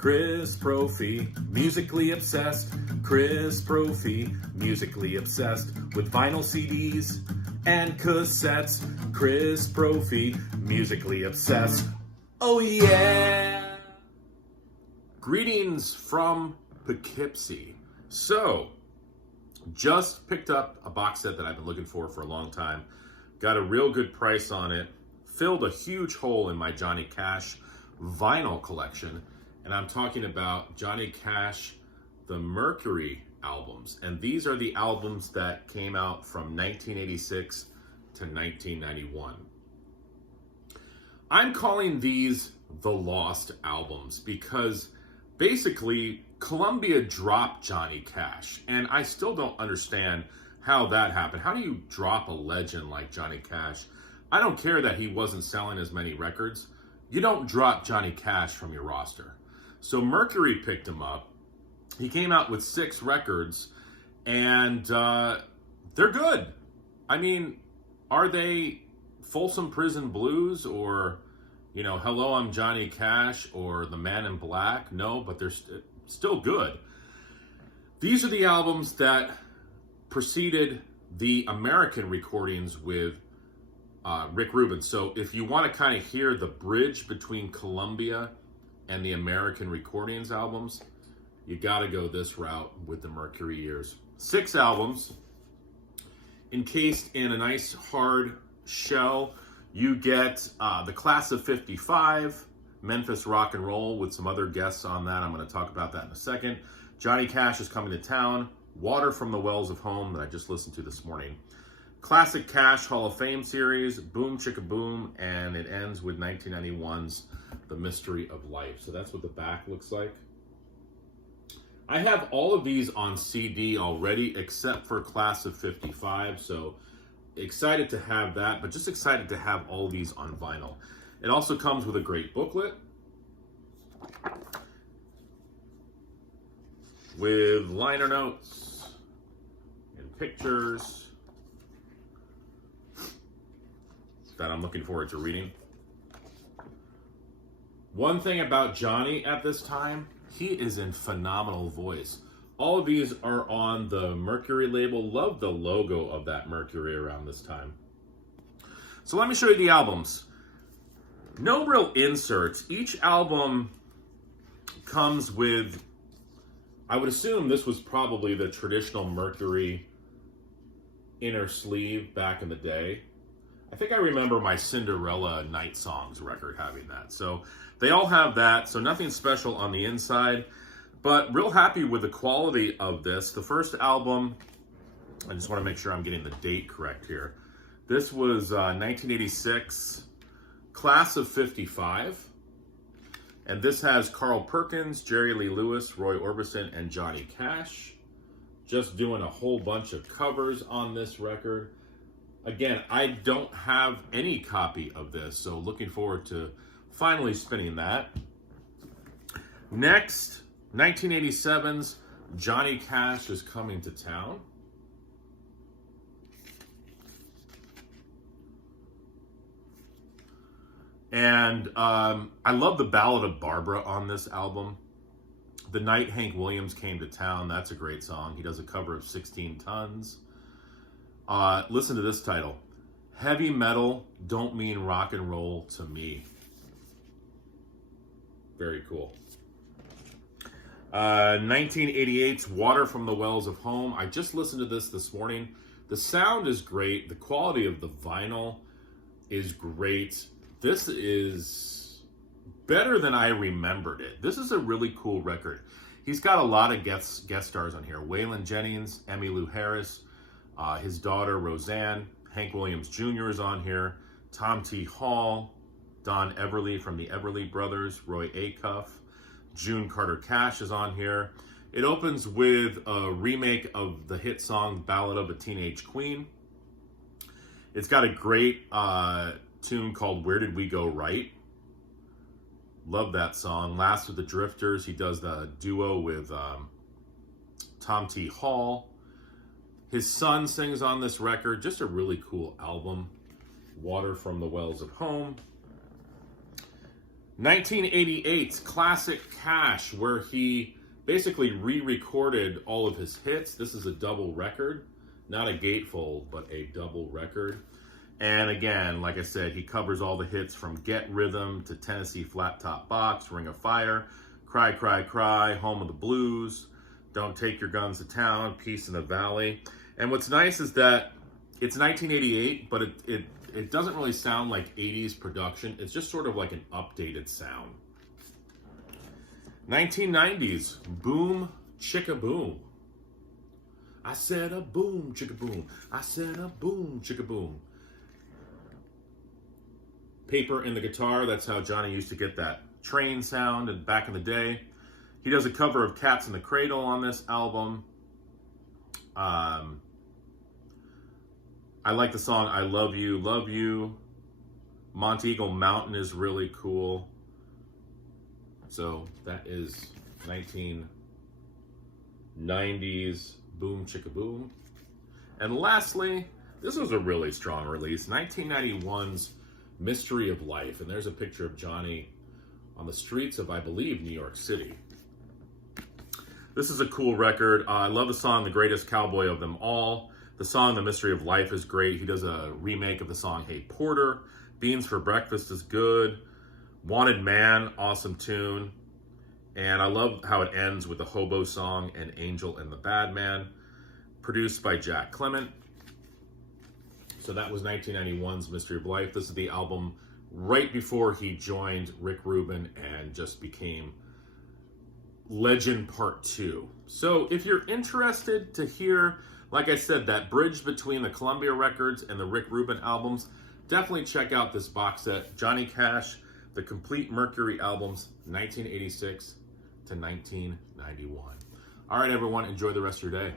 Chris Prophy, musically obsessed. Chris Prophy, musically obsessed with vinyl CDs and cassettes. Chris Prophy, musically obsessed. Oh yeah! Greetings from Poughkeepsie. So, just picked up a box set that I've been looking for a long time. Got a real good price on it. Filled a huge hole in my Johnny Cash vinyl collection. And I'm talking about Johnny Cash, the Mercury albums. And these are the albums that came out from 1986 to 1991. I'm calling these the Lost Albums because basically Columbia dropped Johnny Cash. And I still don't understand how that happened. How do you drop a legend like Johnny Cash? I don't care that he wasn't selling as many records. You don't drop Johnny Cash from your roster. So Mercury picked him up. He came out with 6 records, and they're good. I mean, are they Folsom Prison Blues or, Hello, I'm Johnny Cash or The Man in Black? No, but they're still good. These are the albums that preceded the American recordings with Rick Rubin. So if you want to kind of hear the bridge between Columbia and the American recordings albums, you got to go this route with the Mercury years. 6 albums encased in a nice hard shell. You get the Class of 55, Memphis Rock and Roll with some other guests on that. I'm going to talk about that in a second. Johnny Cash is Coming to Town, Water from the Wells of Home that I just listened to this morning. Classic Cash Hall of Fame series, Boom Chicka Boom, and it ends with 1991's The Mystery of Life. So that's what the back looks like. I have all of these on CD already, except for Class of 55. So excited to have that, but just excited to have all of these on vinyl. It also comes with a great booklet with liner notes and pictures that I'm looking forward to reading. One thing about Johnny at this time, he is in phenomenal voice. All of these are on the Mercury label. Love the logo of that Mercury around this time. So let me show you the albums. No real inserts. Each album comes with, I would assume this was probably the traditional Mercury inner sleeve back in the day. I think I remember my Cinderella Night Songs record having that. So they all have that. So nothing special on the inside, but real happy with the quality of this. The first album, I just want to make sure I'm getting the date correct here. This was 1986, Class of 55. And this has Carl Perkins, Jerry Lee Lewis, Roy Orbison, and Johnny Cash. Just doing a whole bunch of covers on this record. Again, I don't have any copy of this, so looking forward to finally spinning that. Next, 1987's Johnny Cash is Coming to Town. And I love the Ballad of Barbara on this album. The Night Hank Williams Came to Town, that's a great song. He does a cover of 16 Tons. Listen to this title. Heavy Metal Don't Mean Rock and Roll to Me. Very cool. 1988's Water from the Wells of Home. I just listened to this morning. The sound is great. The quality of the vinyl is great. This is better than I remembered it. This is a really cool record. He's got a lot of guest stars on here. Waylon Jennings, Emmylou Harris, his daughter Roseanne, Hank Williams Jr. is on here, Tom T. Hall, Don Everly from the Everly Brothers, Roy Acuff, June Carter Cash is on here. It opens with a remake of the hit song Ballad of a Teenage Queen. It's got a great tune called Where Did We Go Right? Love that song. Last of the Drifters, he does the duo with Tom T. Hall. His son sings on this record. Just a really cool album. Water from the Wells of Home. 1988's Classic Cash, where he basically re-recorded all of his hits. This is a double record, not a gatefold, but a double record. And again, like I said, he covers all the hits from Get Rhythm to Tennessee Flat Top Box, Ring of Fire, Cry, Cry, Cry, Home of the Blues, Don't Take Your Guns to Town, Peace in the Valley. And what's nice is that it's 1988, but it doesn't really sound like 80s production. It's just sort of like an updated sound. 1990s, Boom Chicka Boom. I said a boom chicka boom. I said a boom chicka boom. Paper in the guitar, that's how Johnny used to get that train sound and back in the day. He does a cover of Cats in the Cradle on this album. I like the song I Love You, Love You. Monteagle Mountain is really cool. So that is 1990s Boom Chicka Boom. And lastly, this was a really strong release, 1991's Mystery of Life. And there's a picture of Johnny on the streets of, I believe, New York City. This is a cool record. I love the song The Greatest Cowboy of Them All. The song The Mystery of Life is great. He does a remake of the song Hey Porter. Beans for Breakfast is good. Wanted Man, awesome tune. And I love how it ends with the Hobo song and Angel and the Bad Man, produced by Jack Clement. So that was 1991's Mystery of Life. This is the album right before he joined Rick Rubin and just became Legend Part 2. So if you're interested to hear, like I said, that bridge between the Columbia records and the Rick Rubin albums, definitely check out this box set, Johnny Cash, the complete Mercury albums, 1986 to 1991. All right, everyone, enjoy the rest of your day.